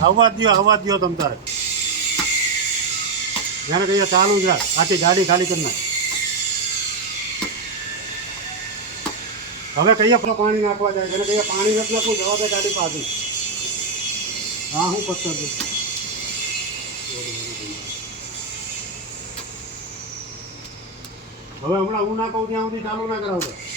આવવા દો તમ તારે જાણે કહીએ ચાલુ જ રાખ આખી ગાડી ખાલી કરી નાખ હવે કહીએ પાણી નાખવા જાય એને કહીએ પાણી નથી નાખવું જવા દે ગાડી પાછી હા હું પત્તર દઉં હવે હમણાં હું ના કહું ત્યાં સુધી ચાલુ ના કરાવતો